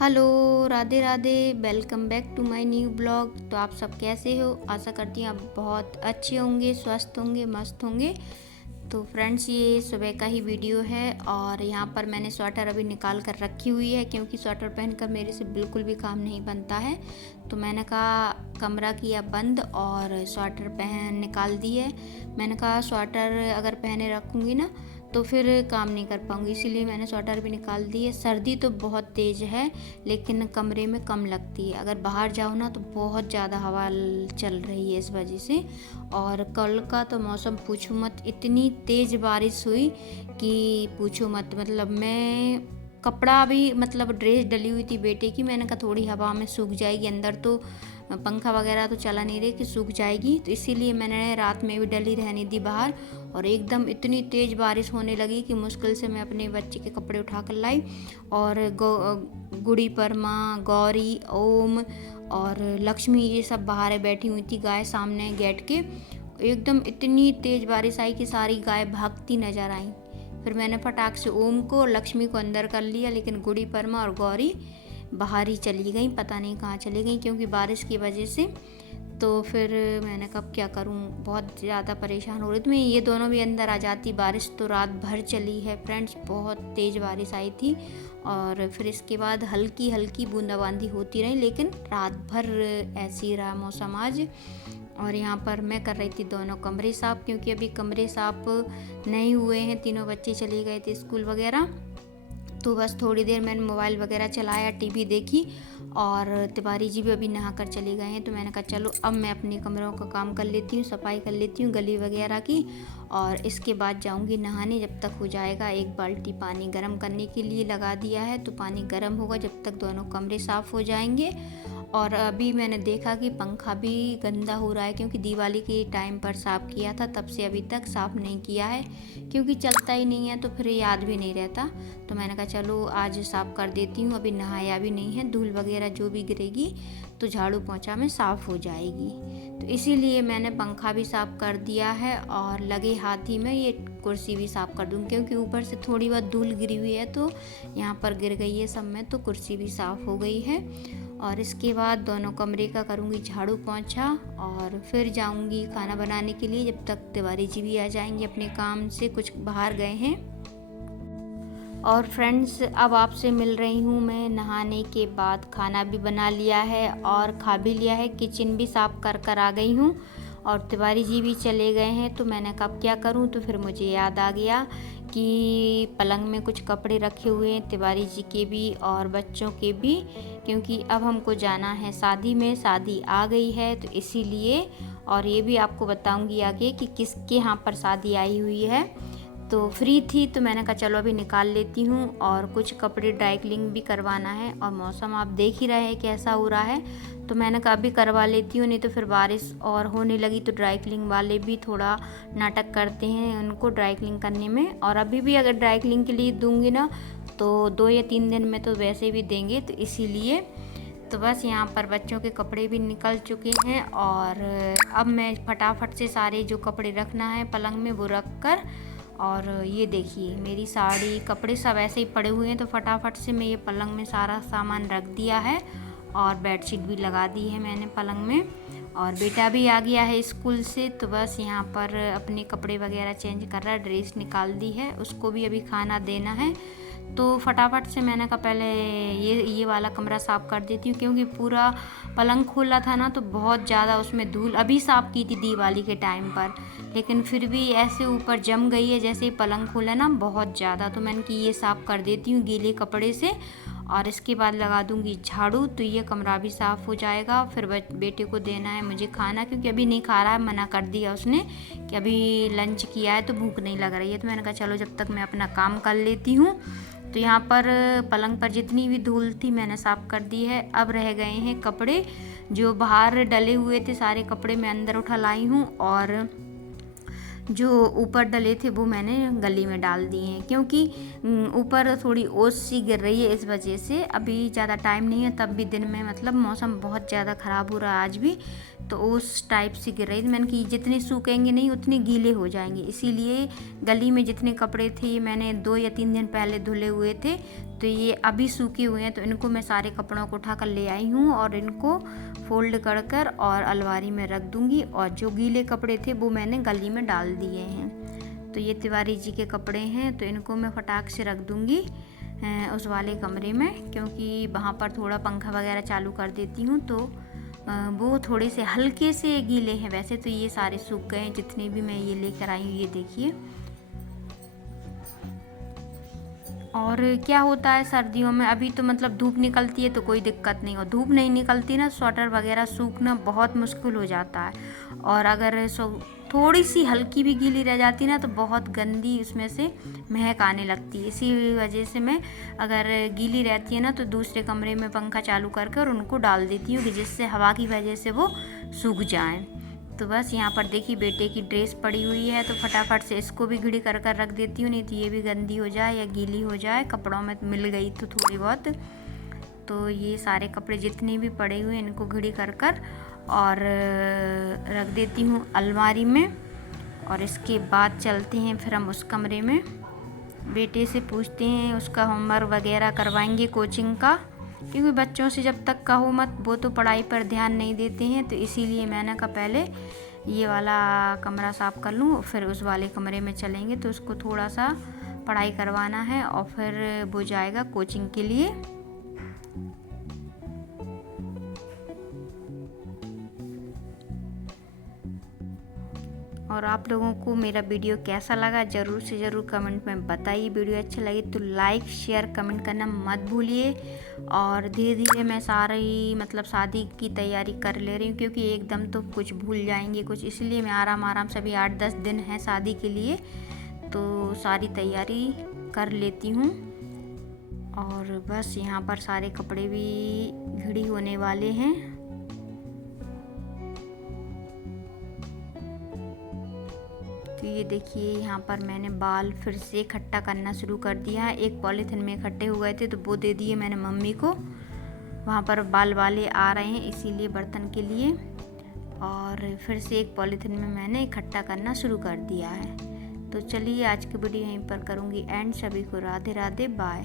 Hello, Radhe Radhe. Welcome back to my new blog. तो आप सब कैसे हो? आशा करती हूँ आप बहुत अच्छे होंगे, स्वस्थ होंगे, मस्त होंगे। तो फ्रेंड्स, ये सुबह का ही वीडियो है और यहाँ पर मैंने स्वेटर अभी निकाल कर रखी हुई है क्योंकि स्वेटर पहनकर मेरे से बिल्कुल भी काम नहीं बनता है। तो मैंने कहा कमरा किया बंद और स्वेटर पहन निकाल दी है। मैंने कहा स्वेटर अगर पहने रखूँगी ना तो फिर काम नहीं कर पाऊँगी, इसीलिए मैंने स्वेटर भी निकाल दी है। सर्दी तो बहुत तेज़ है लेकिन कमरे में कम लगती है। अगर बाहर जाओ ना तो बहुत ज़्यादा हवा चल रही है इस वजह से। और कल का तो मौसम पूछो मत, इतनी तेज़ बारिश हुई कि पूछो मत। मतलब मैं कपड़ा भी ड्रेस डली हुई थी बेटे की, मैंने कहा थोड़ी हवा में सूख जाएगी, अंदर तो पंखा वगैरह तो चला नहीं रही कि सूख जाएगी, तो इसीलिए मैंने रात में भी डली रहने दी बाहर। और एकदम इतनी तेज़ बारिश होने लगी कि मुश्किल से मैं अपने बच्चे के कपड़े उठा कर लाई। और गुड़ी परमा, गौरी, ओम और लक्ष्मी ये सब बाहर बैठी हुई थी गाय सामने गेट के। एकदम इतनी तेज़ बारिश आई कि सारी गाय भागती नज़र आई। फिर मैंने फटाक से ओम को और लक्ष्मी को अंदर कर लिया, लेकिन गुड़ी परमा और गौरी बाहर ही चली गई, पता नहीं कहाँ चली गई क्योंकि बारिश की वजह से। तो फिर मैंने कब क्या करूं, बहुत ज़्यादा परेशान हो रही थी मैं। ये दोनों भी अंदर आ जाती। बारिश तो रात भर चली है फ्रेंड्स, बहुत तेज़ बारिश आई थी। और फिर इसके बाद हल्की हल्की बूंदाबांदी होती रही, लेकिन रात भर ऐसी रहा मौसम आज। और यहाँ पर मैं कर रही थी दोनों कमरे साफ़ क्योंकि अभी कमरे साफ़ नहीं हुए हैं, तीनों बच्चे चले गए थे स्कूल वगैरह। तो बस थोड़ी देर मैंने मोबाइल वगैरह चलाया, टीवी देखी और तिवारी जी भी अभी नहा कर चले गए हैं। तो मैंने कहा चलो अब मैं अपने कमरों का काम कर लेती हूँ, सफाई कर लेती हूँ गली वगैरह की, और इसके बाद जाऊँगी नहाने। जब तक हो जाएगा, एक बाल्टी पानी गर्म करने के लिए लगा दिया है, तो पानी गर्म होगा जब तक दोनों कमरे साफ़ हो जाएंगे। और अभी मैंने देखा कि पंखा भी गंदा हो रहा है क्योंकि दिवाली के टाइम पर साफ़ किया था, तब से अभी तक साफ़ नहीं किया है क्योंकि चलता ही नहीं है तो फिर याद भी नहीं रहता। तो मैंने कहा चलो आज साफ़ कर देती हूँ, अभी नहाया भी नहीं है, धूल वगैरह जो भी गिरेगी तो झाड़ू पोंछा में साफ़ हो जाएगी। तो इसीलिए मैंने पंखा भी साफ़ कर दिया है और लगे हाथ ही में ये कुर्सी भी साफ़ कर दूँ क्योंकि ऊपर से थोड़ी बहुत धूल गिरी हुई है तो यहाँ पर गिर गई है सब में, तो कुर्सी भी साफ़ हो गई है। और इसके बाद दोनों कमरे का करूँगी झाड़ू पोंछा और फिर जाऊँगी खाना बनाने के लिए, जब तक तिवारी जी भी आ जाएंगे अपने काम से, कुछ बाहर गए हैं। और फ्रेंड्स, अब आपसे मिल रही हूँ मैं नहाने के बाद। खाना भी बना लिया है और खा भी लिया है, किचन भी साफ़ कर कर आ गई हूँ और तिवारी जी भी चले गए हैं। तो मैंने कब क्या करूँ, तो फिर मुझे याद आ गया कि पलंग में कुछ कपड़े रखे हुए हैं, तिवारी जी के भी और बच्चों के भी, क्योंकि अब हमको जाना है शादी में, शादी आ गई है तो इसीलिए। और ये भी आपको बताऊंगी आगे कि किसके यहाँ पर शादी आई हुई है। तो फ्री थी तो मैंने कहा चलो अभी निकाल लेती हूँ, और कुछ कपड़े ड्राई क्लीनिंग भी करवाना है और मौसम आप देख ही रहे हैं कैसा हो रहा है, तो मैंने कहा अभी करवा लेती हूँ, नहीं तो फिर बारिश और होने लगी तो ड्राई क्लीनिंग वाले भी थोड़ा नाटक करते हैं उनको ड्राई क्लीनिंग करने में। और अभी भी अगर ड्राई क्लीनिंग के लिए दूँगी ना तो 2 या 3 दिन में तो वैसे भी देंगे, तो इसीलिए। तो बस यहाँ पर बच्चों के कपड़े भी निकल चुके हैं और अब मैं फटाफट से सारे जो कपड़े रखना है पलंग में वो रख कर, और ये देखिए मेरी साड़ी कपड़े सब ऐसे ही पड़े हुए हैं, तो फटाफट से मैं ये पलंग में सारा सामान रख दिया है और बेडशीट भी लगा दी है मैंने पलंग में। और बेटा भी आ गया है स्कूल से, तो बस यहाँ पर अपने कपड़े वगैरह चेंज कर रहा है, ड्रेस निकाल दी है, उसको भी अभी खाना देना है। तो फटाफट से मैंने कहा पहले ये वाला कमरा साफ़ कर देती हूँ क्योंकि पूरा पलंग खोला था ना तो बहुत ज़्यादा उसमें धूल, अभी साफ़ की थी दिवाली के टाइम पर, लेकिन फिर भी ऐसे ऊपर जम गई है जैसे ही पलंग खोला ना बहुत ज़्यादा। तो मैंने कि ये साफ़ कर देती हूँ गीले कपड़े से और इसके बाद लगा दूँगी झाड़ू, तो ये कमरा भी साफ़ हो जाएगा। फिर बेटे को देना है मुझे खाना क्योंकि अभी नहीं खा रहा है, मना कर दिया उसने कि अभी लंच किया है तो भूख नहीं लग रही है। तो मैंने कहा चलो जब तक मैं अपना काम कर लेती हूँ। तो यहाँ पर पलंग पर जितनी भी धूल थी मैंने साफ़ कर दी है। अब रह गए हैं कपड़े जो बाहर डले हुए थे, सारे कपड़े मैं अंदर उठा लाई हूँ और जो ऊपर डले थे वो मैंने गली में डाल दिए हैं, क्योंकि ऊपर थोड़ी ओस सी गिर रही है, इस वजह से अभी ज़्यादा टाइम नहीं है। तब भी दिन में मतलब मौसम बहुत ज़्यादा ख़राब हो रहा है आज भी, तो उस टाइप से गिर रही थी। मैंने कि जितने सूखेंगे नहीं उतने गीले हो जाएंगे, इसीलिए गली में जितने कपड़े थे ये मैंने 2 या 3 दिन पहले धुले हुए थे, तो ये अभी सूखे हुए हैं। तो इनको मैं सारे कपड़ों को उठा कर ले आई हूँ और इनको फोल्ड कर कर और अलमारी में रख दूँगी। और जो गीले कपड़े थे वो मैंने गली में डाल दिए हैं। तो ये तिवारी जी के कपड़े हैं, तो इनको मैं फटाक से रख दूँगी उस वाले कमरे में, क्योंकि वहाँ पर थोड़ा पंखा वगैरह चालू कर देती हूँ तो वो थोड़े से हल्के से गीले हैं। वैसे तो ये सारे सूख गए हैं जितने भी मैं ये लेकर आई हूँ, ये देखिए। और क्या होता है सर्दियों में, अभी तो मतलब धूप निकलती है तो कोई दिक्कत नहीं, और धूप नहीं निकलती ना, स्वेटर वगैरह सूखना बहुत मुश्किल हो जाता है। और अगर थोड़ी सी हल्की भी गीली रह जाती ना तो बहुत गंदी उसमें से महक आने लगती है। इसी वजह से मैं अगर गीली रहती है ना तो दूसरे कमरे में पंखा चालू करके और उनको डाल देती हूँ कि जिससे हवा की वजह से वो सूख जाएं। तो बस यहाँ पर देखिए बेटे की ड्रेस पड़ी हुई है, तो फटाफट से इसको भी घड़ी कर कर रख देती हूँ, नहीं तो ये भी गंदी हो जाए या गीली हो जाए, कपड़ों में मिल गई तो थोड़ी बहुत। तो ये सारे कपड़े जितने भी पड़े हुए हैं इनको घड़ी कर कर और रख देती हूँ अलमारी में। और इसके बाद चलते हैं फिर हम उस कमरे में, बेटे से पूछते हैं, उसका होमवर्क वगैरह करवाएंगे कोचिंग का, क्योंकि बच्चों से जब तक कहो मत वो तो पढ़ाई पर ध्यान नहीं देते हैं। तो इसीलिए मैंने कहा पहले ये वाला कमरा साफ़ कर लूँ, फिर उस वाले कमरे में चलेंगे। तो उसको थोड़ा सा पढ़ाई करवाना है और फिर वो जाएगा कोचिंग के लिए। और आप लोगों को मेरा वीडियो कैसा लगा ज़रूर से ज़रूर कमेंट में बताइए। वीडियो अच्छा लगे तो लाइक शेयर कमेंट करना मत भूलिए। और धीरे धीरे मैं सारी मतलब शादी की तैयारी कर ले रही हूँ, क्योंकि एकदम तो कुछ भूल जाएंगे कुछ, इसलिए मैं आराम से, अभी 8-10 दिन है शादी के लिए, तो सारी तैयारी कर लेती हूँ। और बस यहाँ पर सारे कपड़े भी घड़ी होने वाले हैं। तो ये देखिए यहाँ पर मैंने बाल फिर से इकट्ठा करना शुरू कर दिया है। एक पॉलीथिन में इकट्ठे हो गए थे तो वो दे दिए मैंने मम्मी को, वहाँ पर बाल वाले आ रहे हैं इसीलिए बर्तन के लिए। और फिर से एक पॉलीथिन में मैंने इकट्ठा करना शुरू कर दिया है। तो चलिए आज की वीडियो यहीं पर करूँगी एंड। सभी को राधे राधे, बाय।